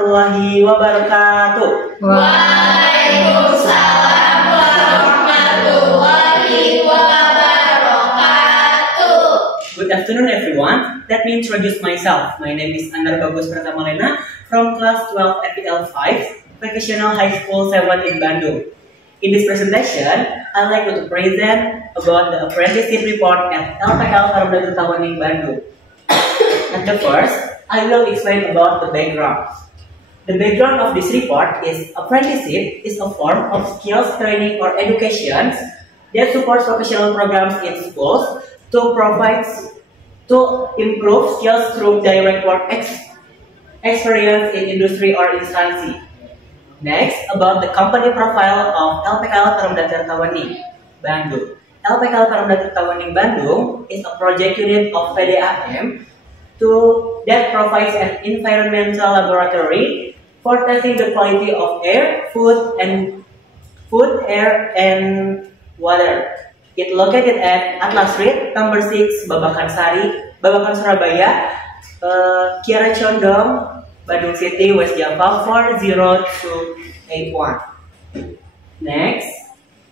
warahmatullahi wabarakatuh. Waalaikumsalam warahmatullahi wabarakatuh. Good afternoon, everyone. Let me introduce myself. My name is Anar Bagus Pratamalena from class 12 FPL 5, Vocational High School 7 in Bandung. In this presentation, I'd like to present about the apprenticeship report at LPKL Taruna Tirtawaning, Bandung. At the first, I will explain about the background. The background of this report is apprenticeship is a form of skills training or education that supports professional programs in schools to improve skills through direct work experience in industry or instancy. Next, about the company profile of LPKL Taruna Tirtawaning, Bandung. LPKL Taruna Tirtawaning, Bandung is a project unit of PDAM that provides an environmental laboratory for testing the quality of air, food, air, and water. It located at Atlas Street, number 6, Babakan Surabaya, Kiara Condong, Bandung City, West Java 40281. Next,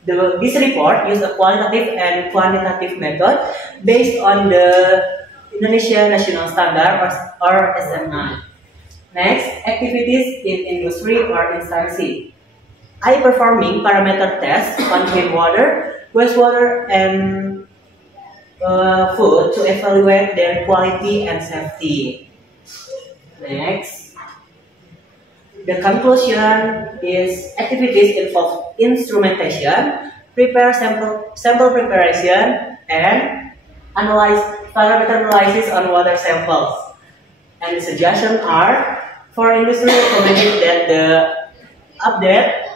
this report uses a qualitative and quantitative method based on the Indonesian National Standard or SNI. Next, activities in industry or instancy. High-performing parameter tests on clean water, wastewater, and food to evaluate their quality and safety. Next, the conclusion is activities involve instrumentation, prepare sample preparation, and analyze parameter analysis on water samples. And the suggestions are for industry recommended that the update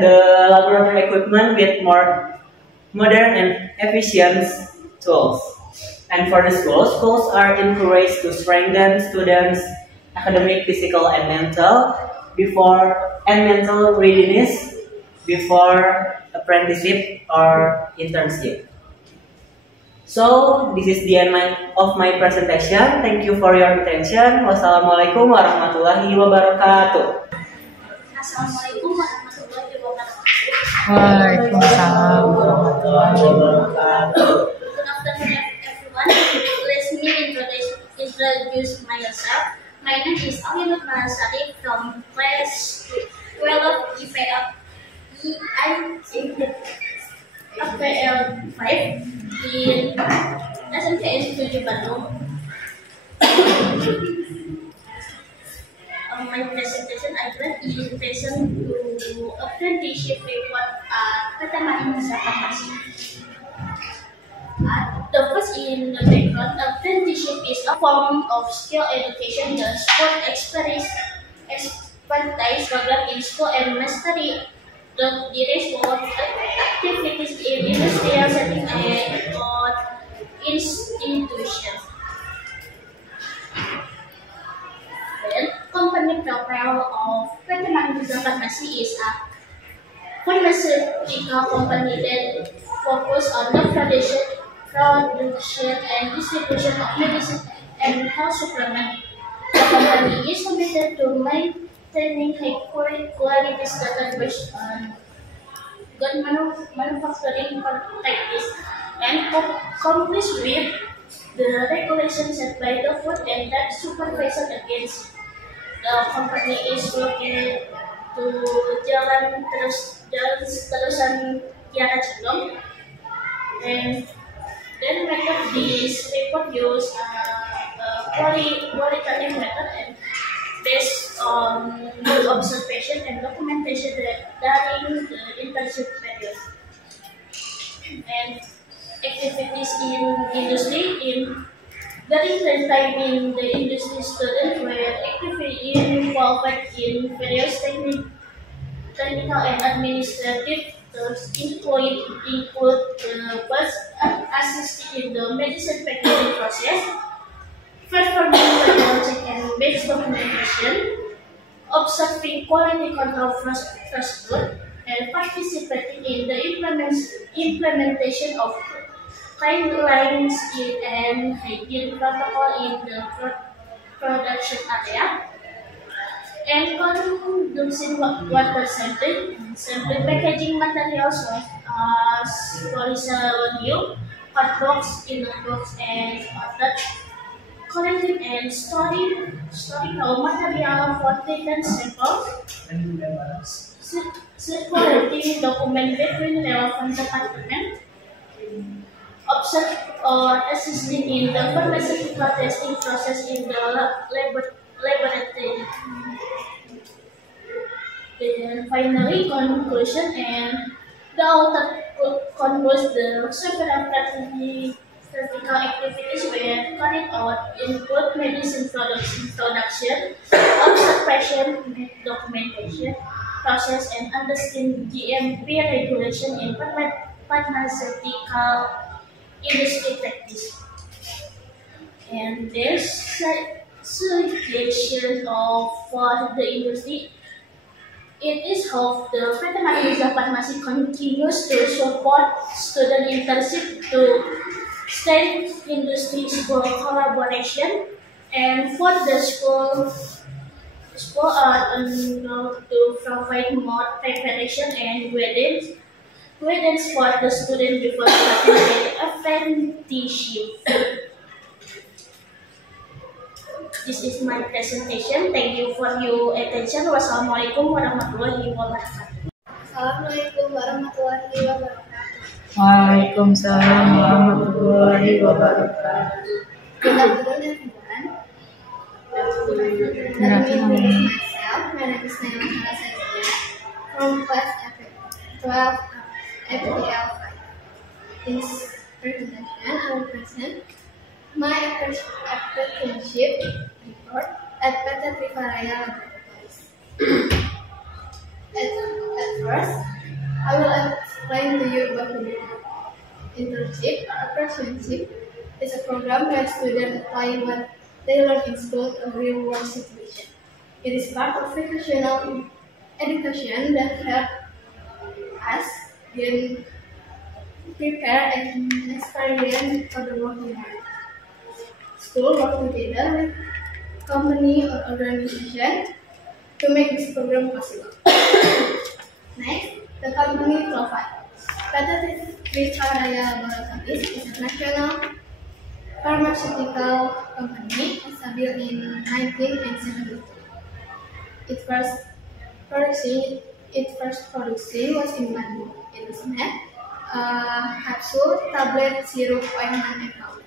the laboratory equipment with more modern and efficient tools. And for the schools are encouraged to strengthen students' academic, physical, and mental readiness before apprenticeship or internship. So, this is the end of my presentation. Thank you for your attention. Wassalamualaikum warahmatullahi wabarakatuh. Assalamualaikum warahmatullahi wabarakatuh. Waalaikumsalam warahmatullahi wabarakatuh. Good afternoon, everyone. Let me introduce myself. My name is Aminut Malasari from class 12 FPL 5 in SMKN 7 Bandung. My presentation I will invitation to apprenticeship report at Pertama Indonesia Farmasi. The first in the background, apprenticeship is a form of skill education that support expertise program in school and mastery the direct work activities in industrial setting or institutions. Then, company profile of Pertama Indonesia Farmasi is a pharmaceutical company that focus on the production and distribution of medicine and health supplement. The company is committed to maintaining high quality standards based on good manufacturing practice and complies with the regulations set by the Food and Drug Supervisor Agency. The company is located to Jalan Terusan Kiara Condong, and then method this report use qualitative method and based on the observation and documentation during the internship period. And activities in industry during the time in the industry, students were actively involved in various technical and administrative tasks, include first assisting in the medicine packaging process, performing background check and batch documentation, observing quality control procedure, and participating in the implementation of guidelines and hygiene protocol in the production area. and conducting water sampling packaging materials as polysilicon, cardbox, inner box, and other collecting and storing raw material for taken samples, circulating document between relevant departments, observe or assisting in the pharmaceutical testing process in the laboratory. Then finally, conclusion and the author concludes the several practical activities were carried out include medicine production, observation, documentation, process, and understanding GMP regulation in pharmaceutical industry practice. And there's suggestion of for the industry. It is how the Veterinary Pharmacy continues to support student internship to state industry school collaboration, and for the school are to provide more preparation and guidance for the student before starting their apprenticeship. This is my presentation. Thank you for your attention. Wassalamualaikum warahmatullahi wabarakatuh. Assalamualaikum warahmatullahi wabarakatuh. Waalaikumsalam warahmatullahi wabarakatuh. Good afternoon, everyone. Let me introduce myself. My name is Naila Sarasaya from class F12 FPL 5. In this presentation, I will present my apprenticeship report at PT Trivaraya Laboratories. At first, I will explain to you about the internship. Apprenticeship is a program where students apply what they learn in school to a real-world situation. It is part of vocational education that helps us gain prepare and experience for the working world. School work together with company or organization to make this program possible. Next, the company profile. PT Trivaraya Laboratories is a national pharmaceutical company established in 1972. Its first production was in Bandung. It is made capsule, tablet, syrup, ointment, and powder.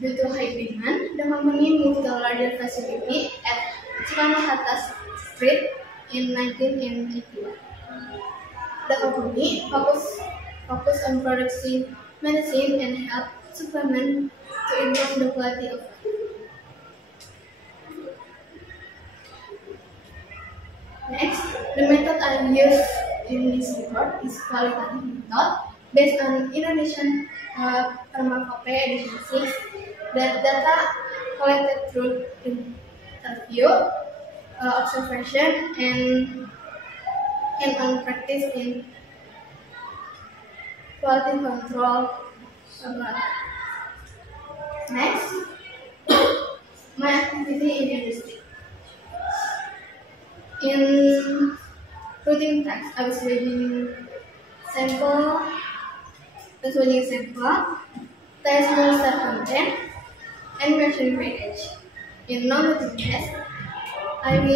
Due to high demand, the company moved to a larger facility at Soekarno-Hatta Street in 1981. The company focused on producing medicine and health supplements to improve the quality of life. Next, the method I use in this report is qualitative method based on Indonesian Pharmacopoeia edition 6. That data collected through interview, observation, and on practice in quality control laboratory. Next, my activity in industry. In routine tasks, I was reading sample, test monster content, and measuring pH. In non-routine tests, I were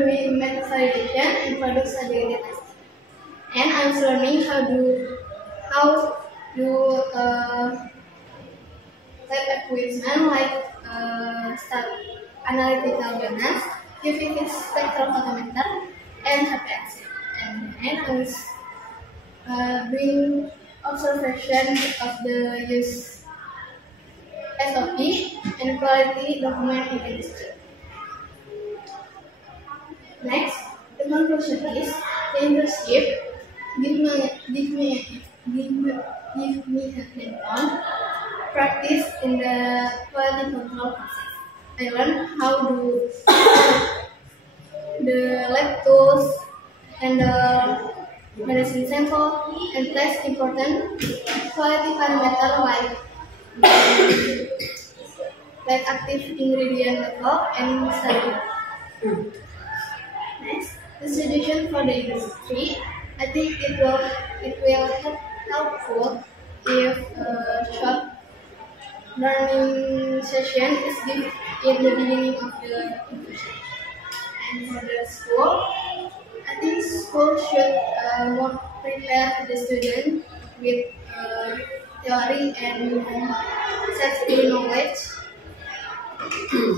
doing method validation and product stability testing, and I was learning how do lab equipment like analytical balance, UV spectral photometer, and HPLC. And then I was doing observation of the use SOP and quality document in industry. Next, the conclusion is the internship give me a hands-on practice in the quality control process. I learned how to the lab tools, handle medicine sample, and test important quality parameter like active ingredient level and study. Next, distribution for the industry. I think it will helpful if a short learning session is given in the beginning of the internship. And for the school, I think school should more prepare the student with theory and safety knowledge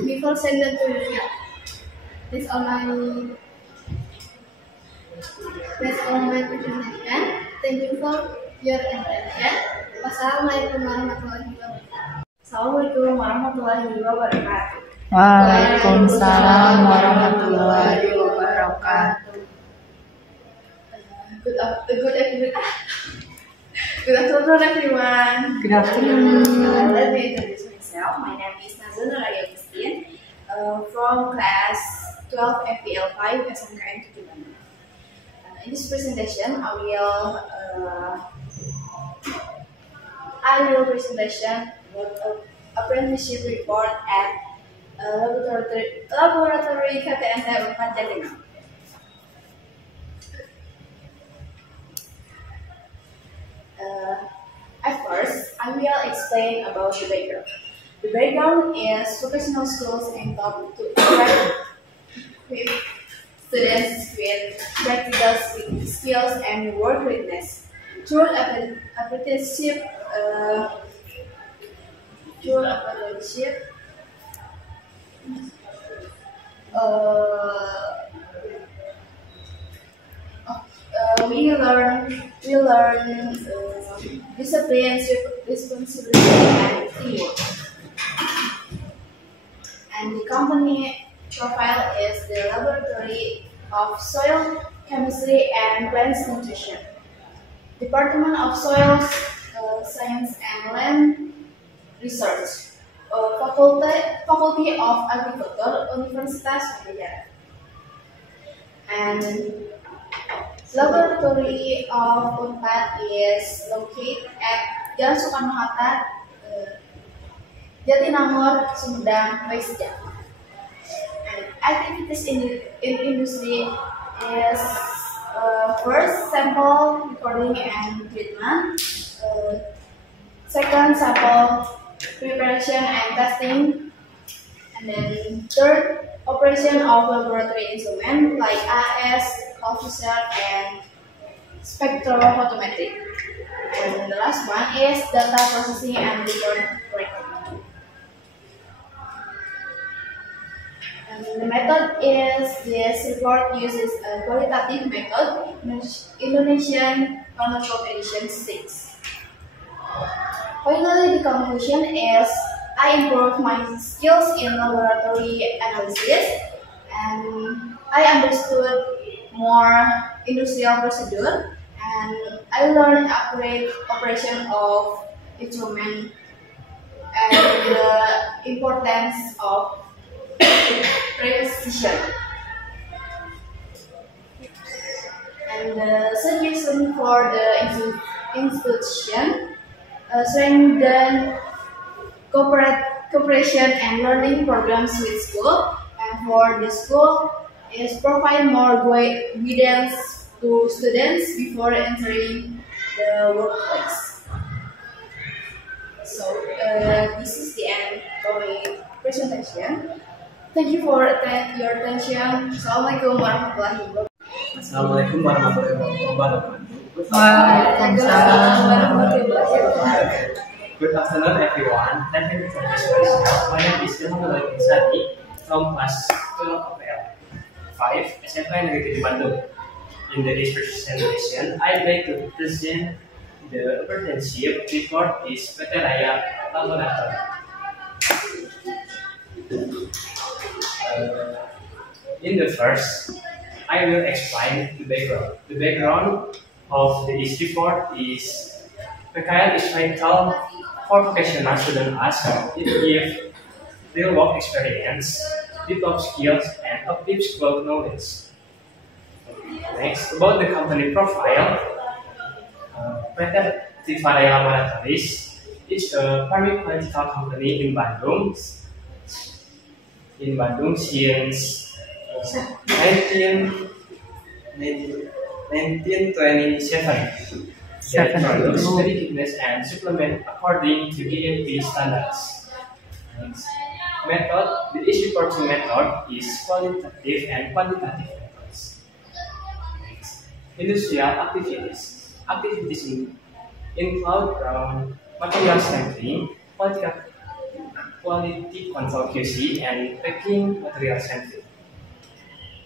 before sending them to the field. That's all my presentation. Thank you for your attention. Wassalamualaikum warahmatullahi wabarakatuh. Assalamualaikum warahmatullahi wabarakatuh. Waalaikumsalam warahmatullahi wabarakatuh. Good afternoon, everyone. Good afternoon. Let me introduce myself. My name is Nazana Raya Agustin from class 12 FPL 5 SMKN Tujuh. In this presentation, I will presentation about apprenticeship report at laboratory KTNT 4 Jatinangor. At first, I will explain about the background. The background is vocational schools and taught to equip students with practical skills and work readiness. Through apprenticeship, we learn discipline, responsibility, and teamwork. And the company profile is the Laboratory of Soil Chemistry and Plant Nutrition, Department of Soils Science and Land Research, Faculty of Agriculture, Universitas Padjadjaran. And Laboratory of Unpad is located at Jalan Soekarno-Hatta, Jatinangor, Sumedang, West Java. And activities in industry is first sample recording and treatment, second sample preparation and testing, and then third operation of laboratory instruments like AS, officer, and spectrophotometry. And the last one is data processing and report writing. And the method is this report uses a qualitative method, Indonesian Cornerstone Edition 6. Finally, the conclusion is I improved my skills in laboratory analysis and I understood more industrial procedure, and I learned accurate operation of instrument and the importance of precision. And the suggestion for the institution strengthen cooperation and learning programs with school, and for the school is provide more guidance to students before entering the workplace. So this is the end of my presentation. Thank you for your attention. Assalamualaikum warahmatullahi wabarakatuh. Assalamualaikum warahmatullahi wabarakatuh. Waalaikumsalam warahmatullahi wabarakatuh. Good afternoon, everyone. Let me introduce myself. My name is Ilham Nurul Insani from class 12 FPL 5 SMK Negeri Bandung. In this presentation, I'd like to present the apprenticeship report is PT Raya Laboratory. In the first, I will explain the background. The background of this report is PKL is vital for vocational students as it gives real work experience, develop skills, and uplifts work knowledge. Next, about the company profile, PT Trivaraya Laboratories is a pharmaceutical company in Bandung. Since 1927. That produce medicaments and supplement according to GMP standards. Next, method. The issue reporting method is qualitative and quantitative methods. Next, industrial activities. Activities include material sampling, quality control QC, and packing material sampling.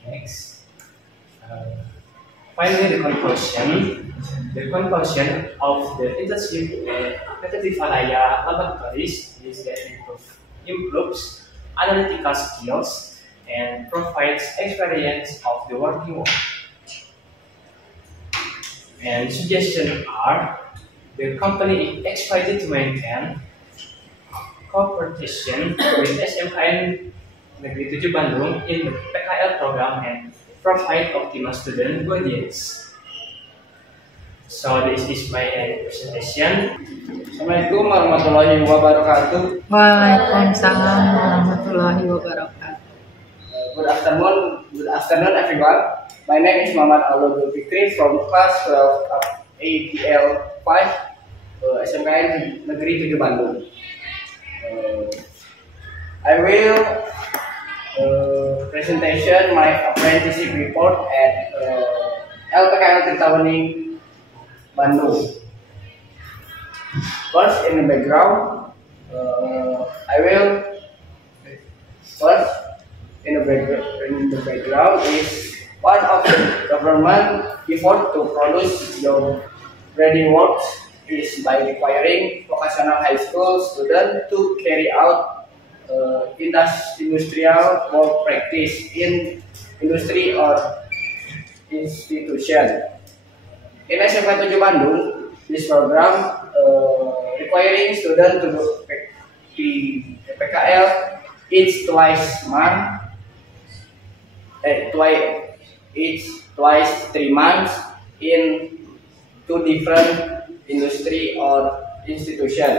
Next, finally the conclusion. The conclusion of the internship at PT Trivaraya Laboratories is that it improves analytical skills and provides experience of the working world. And suggestions are: the company is excited to maintain cooperation with SMKN Negeri 7 Bandung in the PKL program and provide optimal student guidance. So this is my presentation. Assalamualaikum warahmatullahi wabarakatuh. Waalaikumsalam warahmatullahi wabarakatuh. Good afternoon everyone. My name is Muhammad Aldo Fikri from class 12 ATL 5 SMKN Negeri 7 Bandung. I will presentation my apprenticeship report at LPKL Tirtawening Bandung. First, in the background, the background is part of the government effort to produce job-ready works is by requiring vocational high school students to carry out industrial work practice in industry or institution. In SMK 7 Bandung, this program requiring students to do PKL twice 3 months in 2 different industry or institution.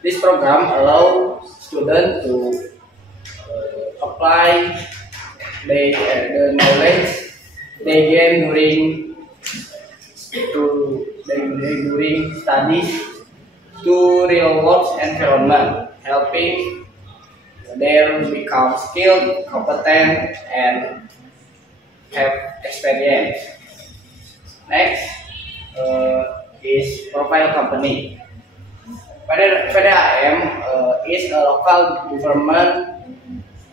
This program allows students to apply the knowledge they gain during studies to real world environment, helping them become skilled, competent, and have experience. Next is profile company. PDAM is a local government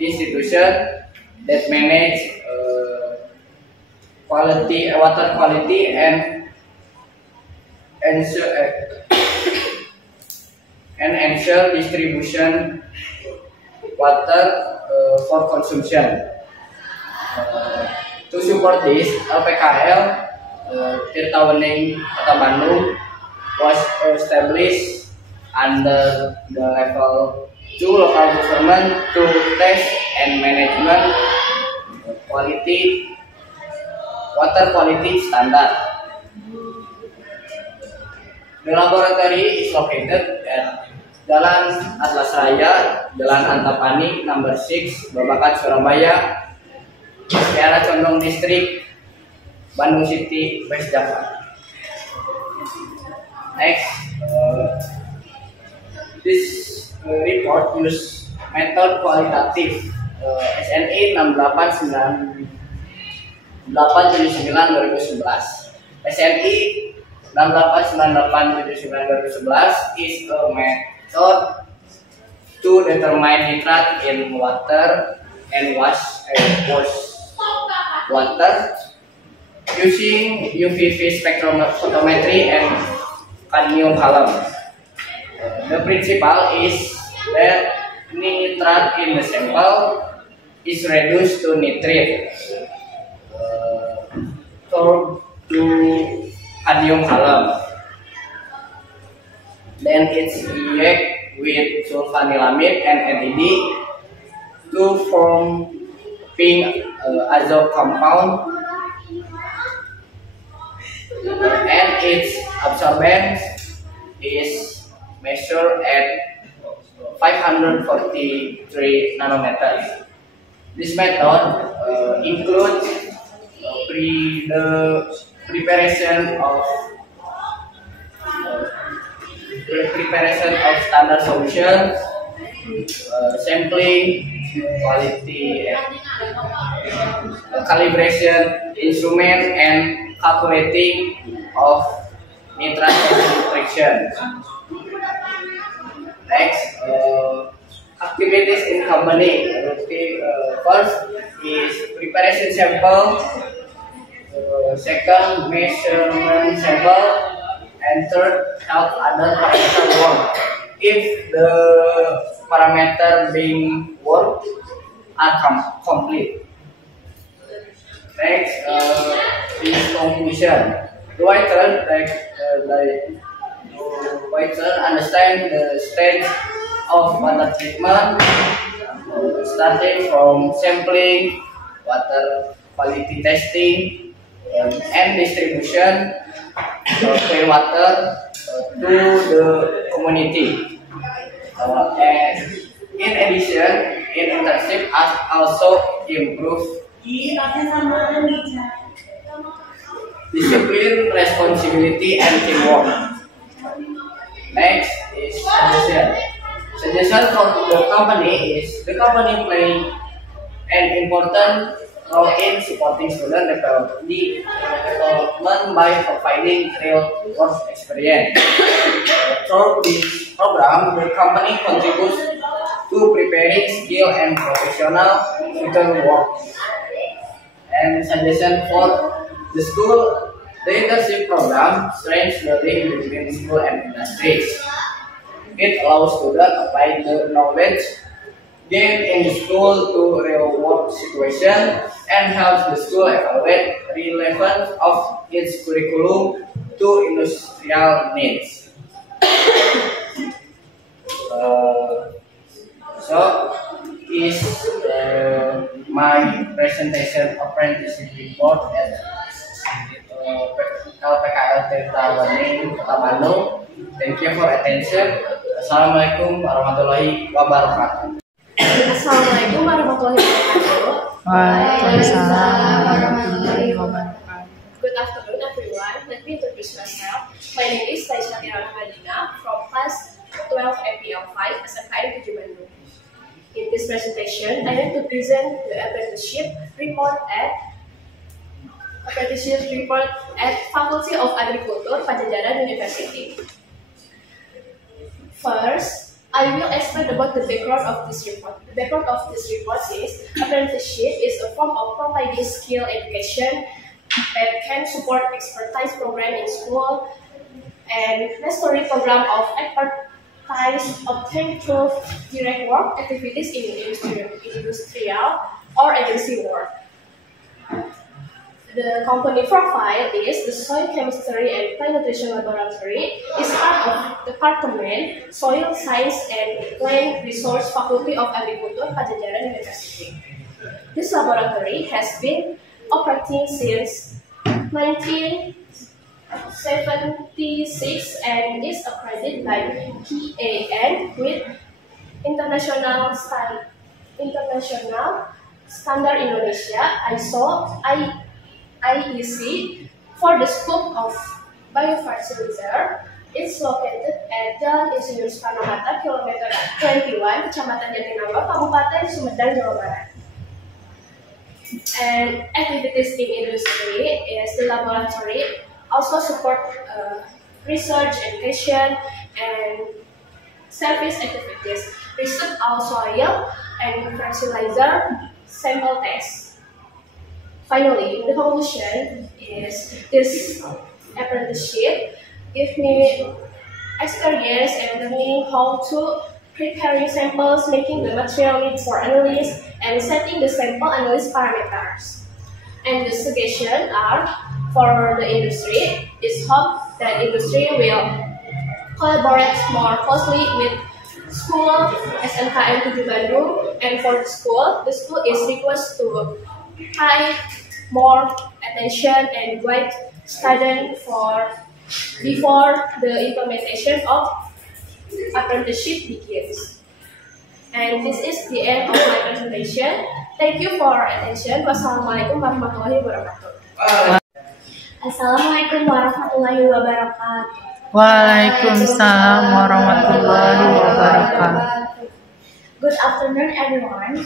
institution that manage water quality and ensure distribution water for consumption. To support this, LPKL Tirtawening Kota Bandung was established under the level 2 local government to test and management water quality standard. The laboratory is located at Jalan Atlas Raya, Jalan Antapani, number 6, Babakan, Surabaya, Kiara Condong District, Bandung City, West Java. Next, this report use method kualitatif SNI 6879/2011. SNI 6898/2011 is a method to determine nitrat in water and wash water using UV spectrophotometry and cadmium column. The principle is that nitrat in the sample is reduced to nitrate to cadmium column. Then it's react with sulfanilamide and NAD to form pink azote compound, and its absorbance is measured at 543 nanometers. This method includes the preparation of standard solutions, sampling, quality, calibration instrument, and calculating of nitration fraction. Next, activities in company. First is preparation sample, second measurement sample, and third help other parameter work. If the parameter being worked are complete. Next is conclusion. The writer understand the stage of water treatment, starting from sampling, water quality testing, and distribution of clean water to the community. And in addition, in internship also improve discipline, responsibility, and teamwork. Next is suggestion. Suggestion for the company is the company play an important role in supporting student development by providing real work experience. Through this program, the company contributes to preparing skilled and professional future work. And suggestion for the school, the internship program strengthens learning between school and industries. It allows students apply the knowledge gained in the school to real work situation and helps the school evaluate relevance of its curriculum to industrial needs. So is my presentation apprenticeship report at LPKL Tirta Learning Kota Bandung. Thank you for attention. Assalamualaikum warahmatullahi wabarakatuh. Assalamualaikum warahmatullahi wabarakatuh. Waalaikumsalam warahmatullahi wabarakatuh. Good afternoon, everyone. Let me introduce myself. My name is Taisha Tirana Madina from class 12 APL 5 SMKN 7 Bandung. In this presentation, I want to present the apprenticeship report at Faculty of Agriculture, Padjadjaran University. First, I will explain about the background of this report. The background of this report is apprenticeship is a form of providing skill education that can support expertise program in school and mastery program of expertise obtained through direct work activities in industrial or agency work. The company profile is the Soil Chemistry and Plant Nutrition Laboratory is part of Department Soil Science and Plant Resource Faculty of Agriculture, Padjadjaran University. This laboratory has been operating since 1976 and is accredited by PAN with International Standard Indonesia IEC for the scope of biofertilizer. It's located at Jalan Insinyur Soekarno-Hatta, kilometer 21, Kecamatan Jatinangor, Kabupaten Sumedang, Jawa Barat. And activities in industry is the laboratory also support research, education, and service activities, research on soil and fertilizer sample tests. Finally, the conclusion is this apprenticeship gives me experience and learning how to preparing samples, making the material needs for analysis, and setting the sample analysis parameters. And the suggestions are for the industry is hope that industry will collaborate more closely with school SMKN 7 Bandung, and for the school is request to pay more attention and guide students before the implementation of apprenticeship begins. And this is the end of my presentation. Thank you for your attention. Wassalamualaikum warahmatullahi wabarakatuh. Assalamualaikum warahmatullahi wabarakatuh. Waalaikumsalam warahmatullahi wabarakatuh. Good afternoon, everyone.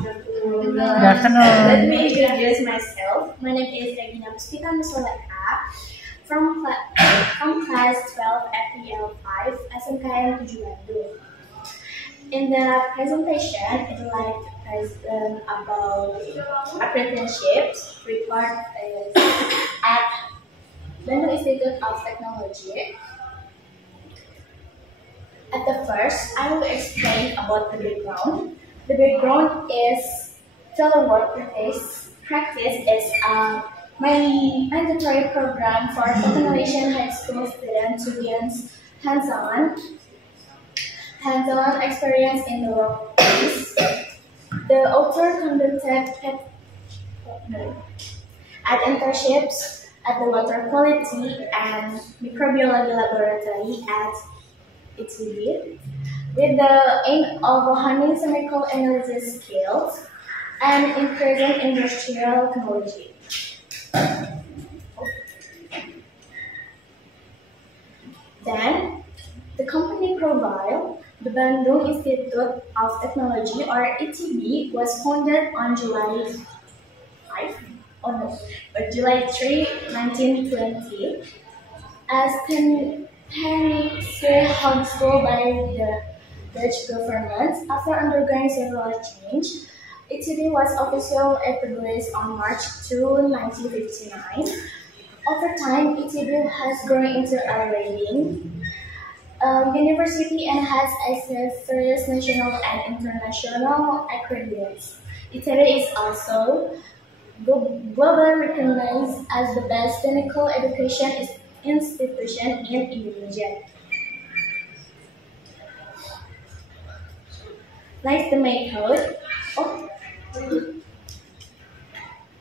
Good afternoon. Let me introduce myself. My name is Regina Puspita Nusoleka from class 12 FPL 5 SMKN 7 Bandung. In the presentation, I would like to present about apprenticeships report at Bandung Institute of Technology. At the first, I will explain about the background. The background is telework practice is a mandatory program for second generation high school students to gain hands-on experience in the workplace. The author conducted at internships at the water quality and microbiology laboratory at ITB with the aim of honing chemical analysis skills and increasing industrial technology. Then, the company profile, the Bandung Institute of Technology or ITB, was founded on July 3, 1920 as Technische Hogeschool by the Dutch government. After undergoing several changes, ITB was officially established on March 2, 1959. Over time, ITB has grown into a leading university and has accessed various national and international accreditations. ITB is also globally recognized as the best technical education institution in Indonesia. Next, the method.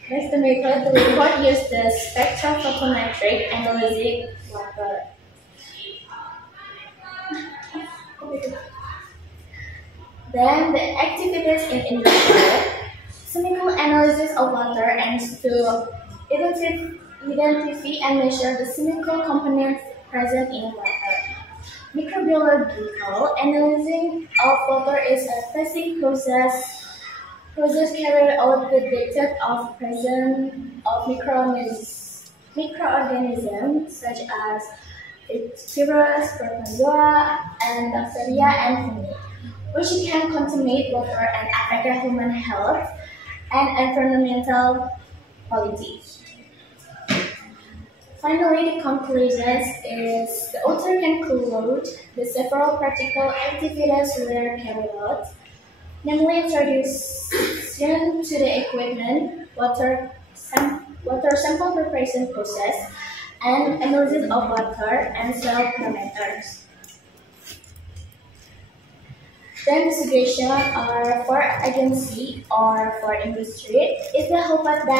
The report used the spectrophotometric analysis water. Then the activities in industry. Chemical analysis of water aims to identify and measure the chemical components present in water. Microbiological analysis of water is a basic process carried out with data of presence of microorganisms such as bacteria, protozoa, and bacteria and fungi, which can contaminate water and affect human health and environmental quality. Finally, the conclusions is the author conclude the several practical activities were carried out, namely introduction to the equipment, water sample preparation process, and analysis of water and soil parameters. The investigation are for agency or for industry is the hope that the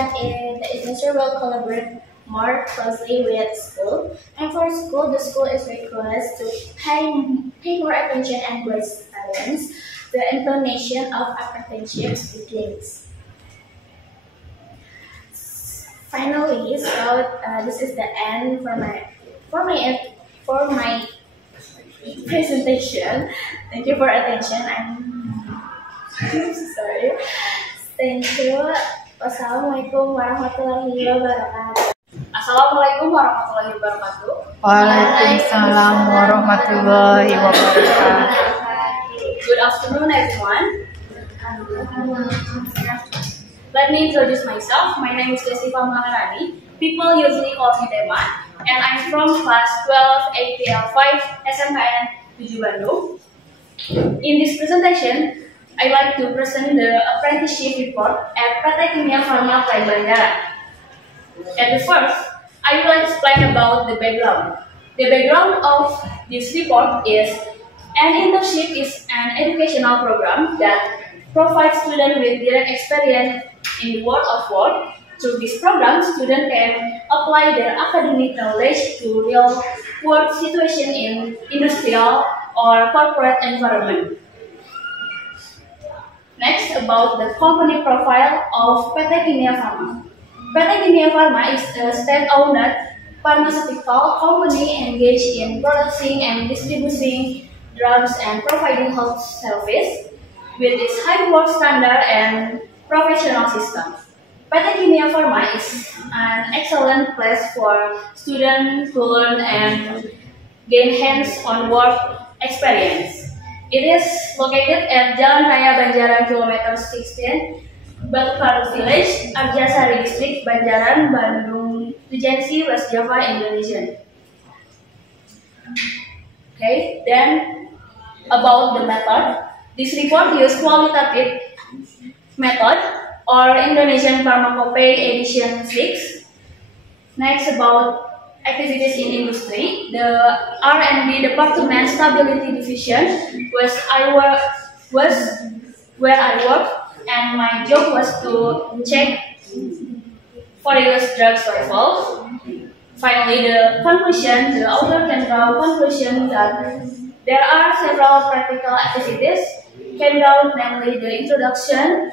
industry will collaborate more closely with school, and for school, the school is requested to pay more attention and guide students. The implementation of apprenticeships begins. Finally, so this is the end for my presentation. Thank you for attention. I'm sorry. Thank you. Wassalamualaikum warahmatullahi wabarakatuh. Assalamualaikum warahmatullahi wabarakatuh. Waalaikumsalam warahmatullahi wabarakatuh. Good afternoon, everyone. Let me introduce myself. My name is Desiva Maharani. People usually call me Dema, and I'm from class 12 APL 5 SMKN 7 Bandung. In this presentation, I'd like to present the apprenticeship report at PT Kimia Farma Praibandara. At the first, I will explain about the background. The background of this report is an internship is an educational program that provides students with direct experience in the world of work. Through this program, students can apply their academic knowledge to real world situation in industrial or corporate environment. Next, about the company profile of PT Kimia Farma. PT Kimia Farma is a state-owned pharmaceutical company engaged in producing and distributing drugs and providing health service with its high work standard and professional system. PT Kimia Farma is an excellent place for students to learn and gain hands-on work experience. It is located at Jalan Raya Banjaran kilometer 16, Batu Village, Arjasari District, Banjaran, Bandung Regency, West Java, Indonesia. Okay, then about the method. This report uses qualitative method or Indonesian Pharmacopoeia edition 6. Next, about activities in industry. The R&D Department Stability Division was where I work, and my job was to check various drugs survival. Finally, the author can draw conclusion that there are several practical activities carried out, namely the introduction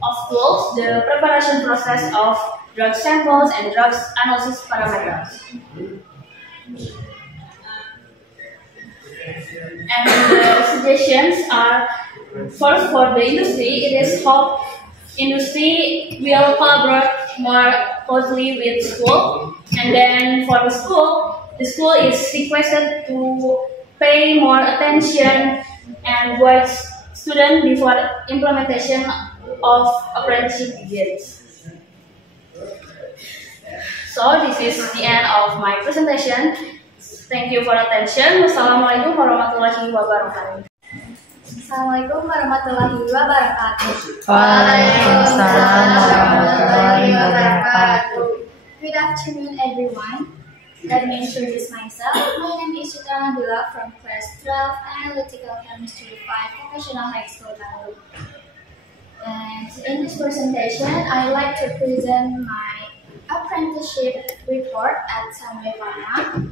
of tools, the preparation process of drug samples, and drugs analysis parameters. And the suggestions are, first, for the industry, it is hope industry will collaborate more closely with school. And then for the school is requested to pay more attention and guide students before implementation of apprenticeship begins. So this is the end of my presentation. Thank you for attention. Wassalamualaikum warahmatullahi wabarakatuh. Assalamualaikum warahmatullahi wabarakatuh. Waalaikumsalam warahmatullahi wabarakatuh. Good afternoon, everyone. Let me introduce myself. My name is Citra Nabila from class 12 Analytical Chemistry 5 Vocational High School, Bandung. And in this presentation, I like to present my apprenticeship report at Sunway Pharma.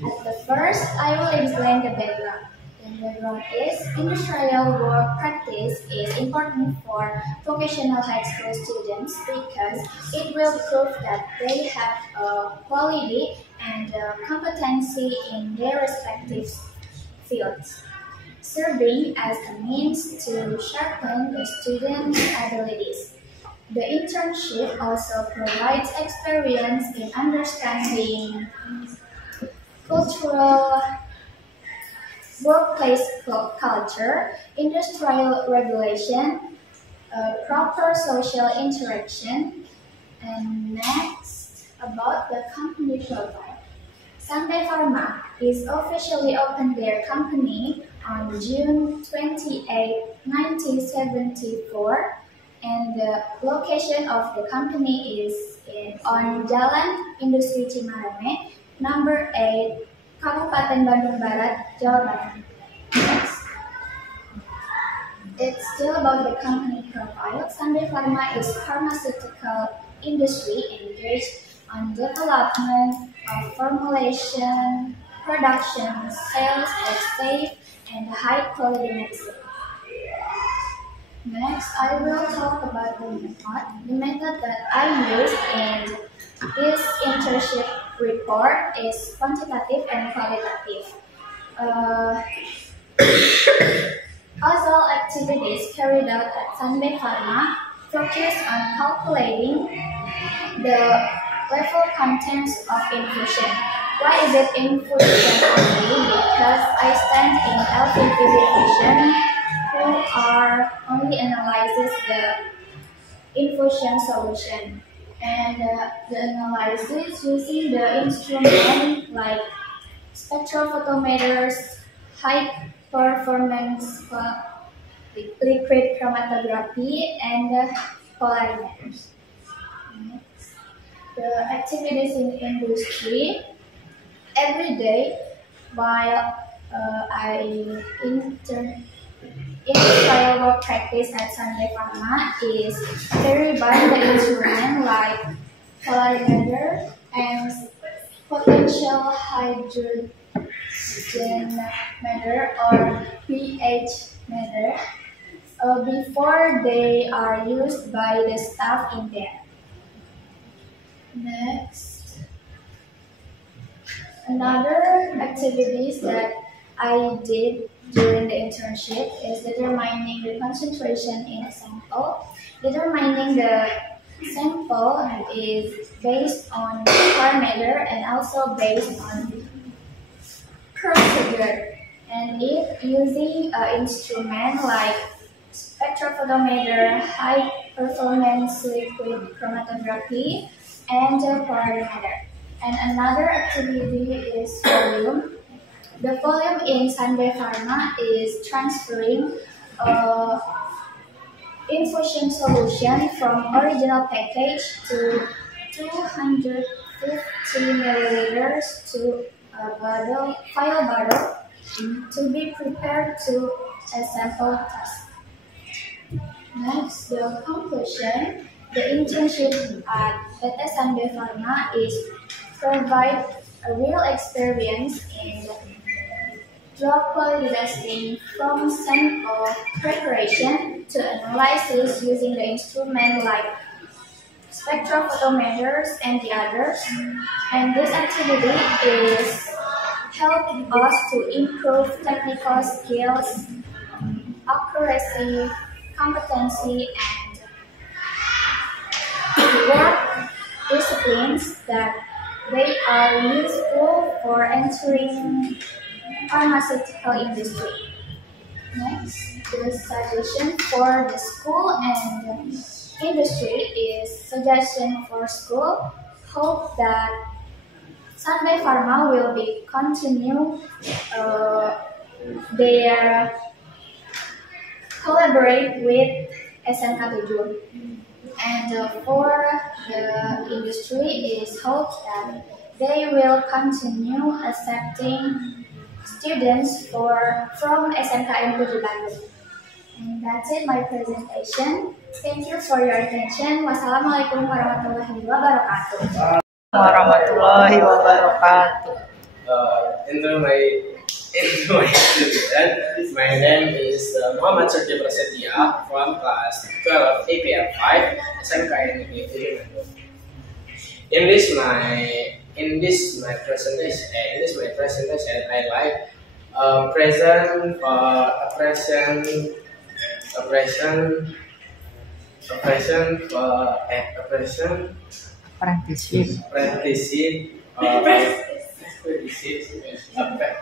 At the first, I will explain the background. The background is industrial work practice is important for vocational high school students because it will prove that they have a quality and competency in their respective fields, serving as a means to sharpen the students' abilities. The internship also provides experience in understanding cultural workplace culture, industrial regulation, proper social interaction, and next, about the company profile. Sunway Pharma is officially opened their company on June 28, 1974, and the location of the company is on Jalan Industri Cimareme, number 8, Kabupaten Bandung Barat, Jawa Barat. Next, it's still about the company profile. Sunway Pharma is pharmaceutical industry engaged on development of formulation, production, sales of safe and high-quality medicine. Next, I will talk about the method. The method that I used in this internship report is quantitative and qualitative. All activities carried out at Sunway Pharma focus on calculating the level contents of infusion. Why is it infusion only? Because I stand in LVP division who are only analyzes the infusion solution. And the analysis using the instrument like spectrophotometers, high performance liquid chromatography, and polarimeters. Next, the activities in industry. Every day while I intern in firework practice at Sunday Pharma is carried by the instrument like calorimeter and potential hydrogen meter or pH meter before they are used by the staff in there. Next, another activities that I did during the internship is determining the concentration in a sample. Determining the sample is based on parameter and also based on procedure. And if using an instrument like spectrophotometer, high performance liquid chromatography, and polarimeter. And another activity is volume. The volume in Sunday Pharma is transferring infusion solution from original package to 250 milliliters to a vial bottle to be prepared to a sample test. Next, the conclusion. The internship at PT Sunday Pharma is provide a real experience in drug quality testing from sample preparation to analysis using the instrument like spectrophotometers and the others. And this activity is helping us to improve technical skills, accuracy, competency, and work disciplines that they are useful for entering pharmaceutical industry. Next, the suggestion for the school and industry is suggestion for school. Hope that Sunday Pharma will be continue their collaborate with SMK 7. And for the industry is hope that they will continue accepting students from SMKN 7 Bandung. And that's it, my presentation. Thank you for your attention. Wassalamualaikum warahmatullahi wabarakatuh. Warahmatullahi wabarakatuh. Into my student, my name is Muhammad Surti Prasetya from class 12 APR 5 SMKN 7 Bandung. In this my presentation, I like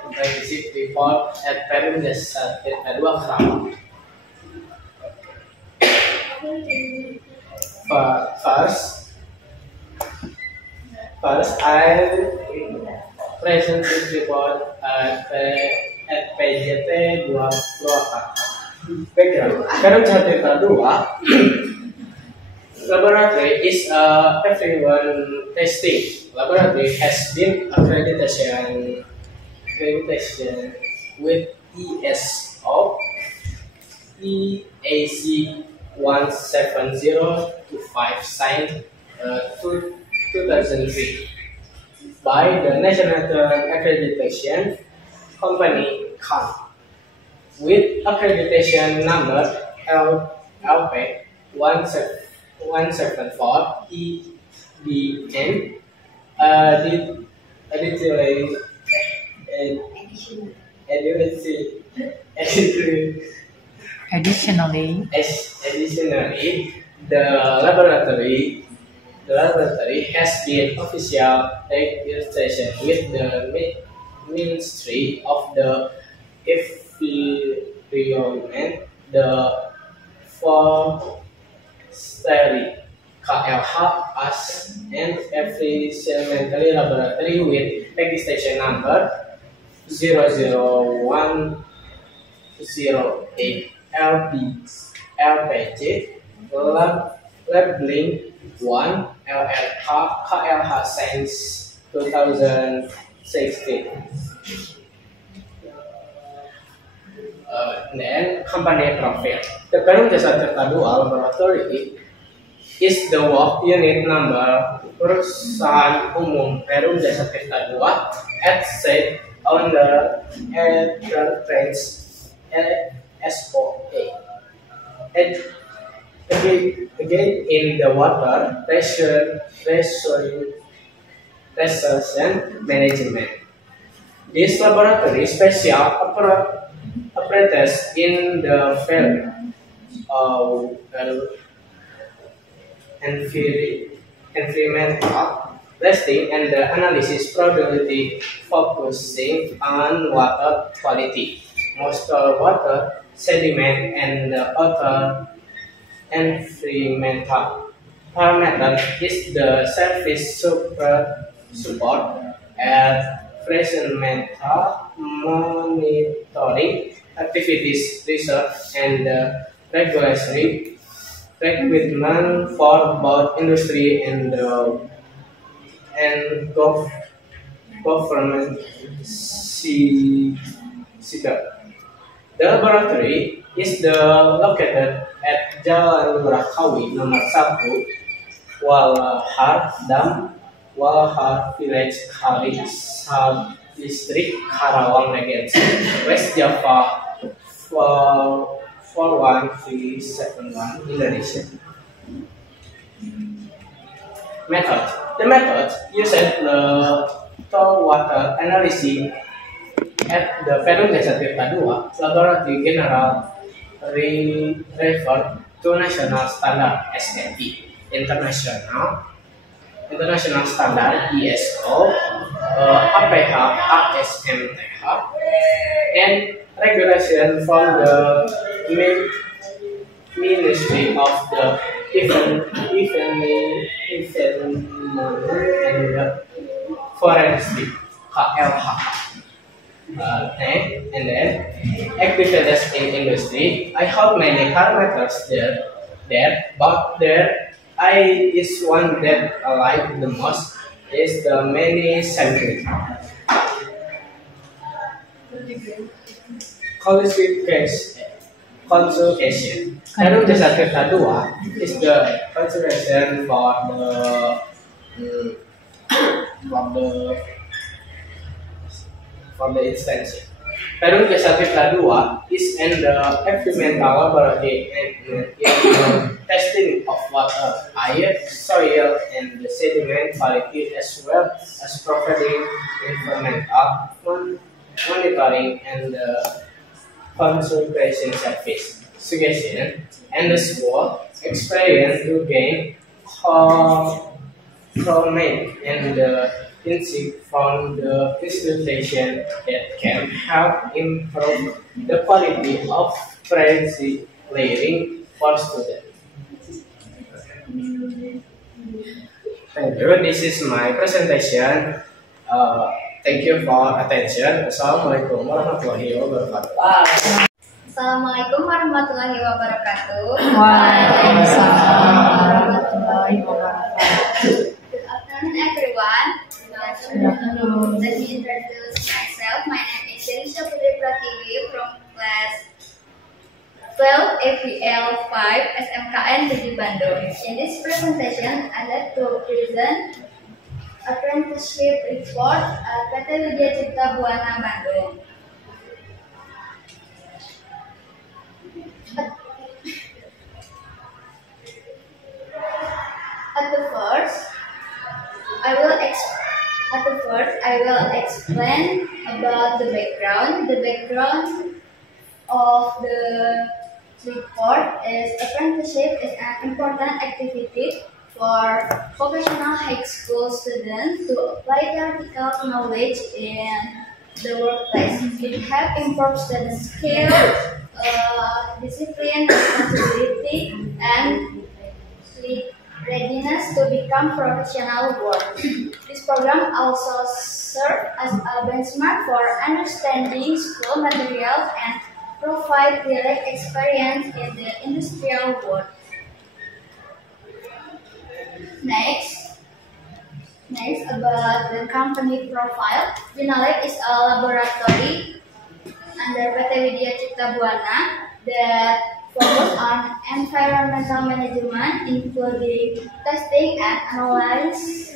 apprenticeship people at Perindes Kedua Kerawang. First, I present this report at PJT 2 Purwakarta. Background. Karena Jakarta 2 laboratory is everyone testing. Laboratory has been accreditation with ESO EAC 17025 signed 2003 by the National Accreditation Company CAN with accreditation number LP 174 EBN Additionally, the laboratory has been official registration with the Ministry of the Environment, the Forestry, KLH as an efficiently laboratory with registration number 00108 LPG labeling 1 KLH since 2016. then company profile. The Perum Jasa Tirta II Laboratory is the work unit number perusahaan umum Perum Jasa Tirta II at site on the entrance SOA. Again in the water restoration management. This laboratory special apparatus in the field of environmental testing and the analysis probability focusing on water quality, moisture, water, sediment, and the other environmental parameter is the surface support and environmental monitoring activities, research, and regulatory requirement for both industry and government sector. The laboratory is located at Jalan Lurah-Kawi nomor 1, Walahar Dam, Walahar Village, Kali Sub District, Karawang Regency, West Java 41371, Indonesia. Method. The method uses the tall water analysis at the Perum Jasa Tirta II Laboratory General refer to national standard SNT, international standard ISO, APH, ASMTH, and regulation from the Ministry of the Environment and Forestry, KLH. And then activities in industry. I have many parameters there, but there is one that I like the most is the many sampling. Consultation. Perum Jasa Tirta II is the consideration for the instance. Perum Jasa Tirta II is in the experimental laboratory and in the testing of water, air, soil, and the sediment quality, as well as providing environmental monitoring and conservation service. Suggestion and the school experience to gain chronic and insight from the institution that can help improve the quality of training learning for students. Thank you. This is my presentation. Thank you for attention. Assalamualaikum warahmatullahi wabarakatuh. Assalamualaikum warahmatullahi wabarakatuh. Waalaikumsalam warahmatullahi wabarakatuh. Good afternoon, everyone. Let me introduce myself. My name is Shelisha Putri Pratiwi from class 12 APL 5 SMKN Negeri Bandung. In this presentation, I'd like to present apprenticeship report at PT Widya Cipta Buana Bandung. At the first, I will explain about the background. The background of the report is apprenticeship is an important activity for professional high school students to apply theoretical knowledge in the workplace. It helps improve student skills, discipline, responsibility, and readiness to become professional workers. This program also serves as a benchmark for understanding school materials and provide direct experience in the industrial world. Next, about the company profile. Vinalec is a laboratory under PT Widya Cipta Buana that focus on environmental management, including testing and analysis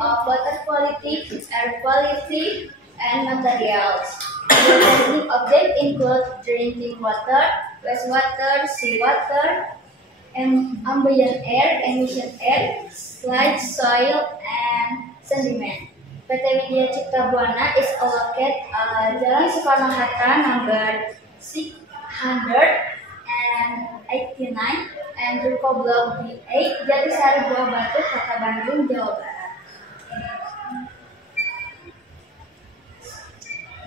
of water quality, air quality, and materials. The testing objects include drinking water, wastewater, seawater, ambient air, emission air, sludge, soil, and sediment. PT Widya Cipta Buana is located Jalan Soekarno-Hatta number 689 and Ruko Blok B8, Jatisari Buah Batu, Kota Bandung, Jawa Barat.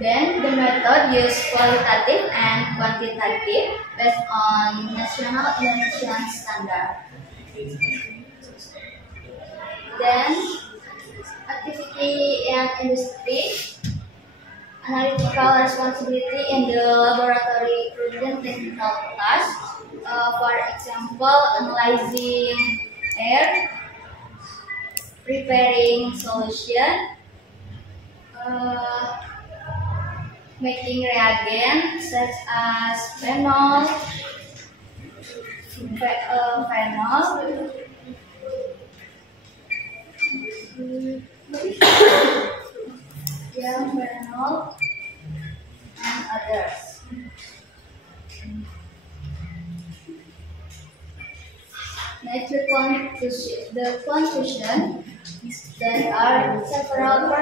Then the method use qualitative and quantitative based on national Indonesian standard. Then activity and industry, analytical responsibility in the laboratory routine technical tasks, for example, analyzing air, preparing solution, making reagent such as phenol, and others. Next, the conclusion is there are several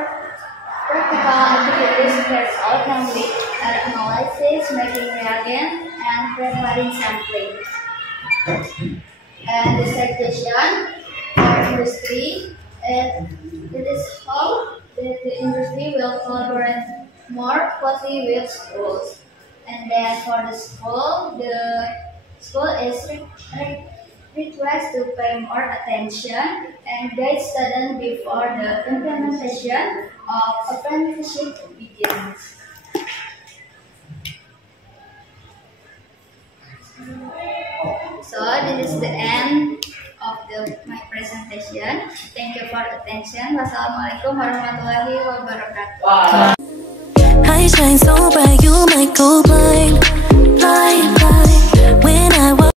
practical activities carried out, namely air analysis, making reagent, and preparing sampling. And the citation for industry, it is how that the industry will collaborate more closely with schools. And then for the school is request to pay more attention and guide students before the implementation of apprenticeship begins. So this is the end of my presentation. Thank you for attention. Wassalamualaikum warahmatullahi wabarakatuh. I shine so bright, you might go blind.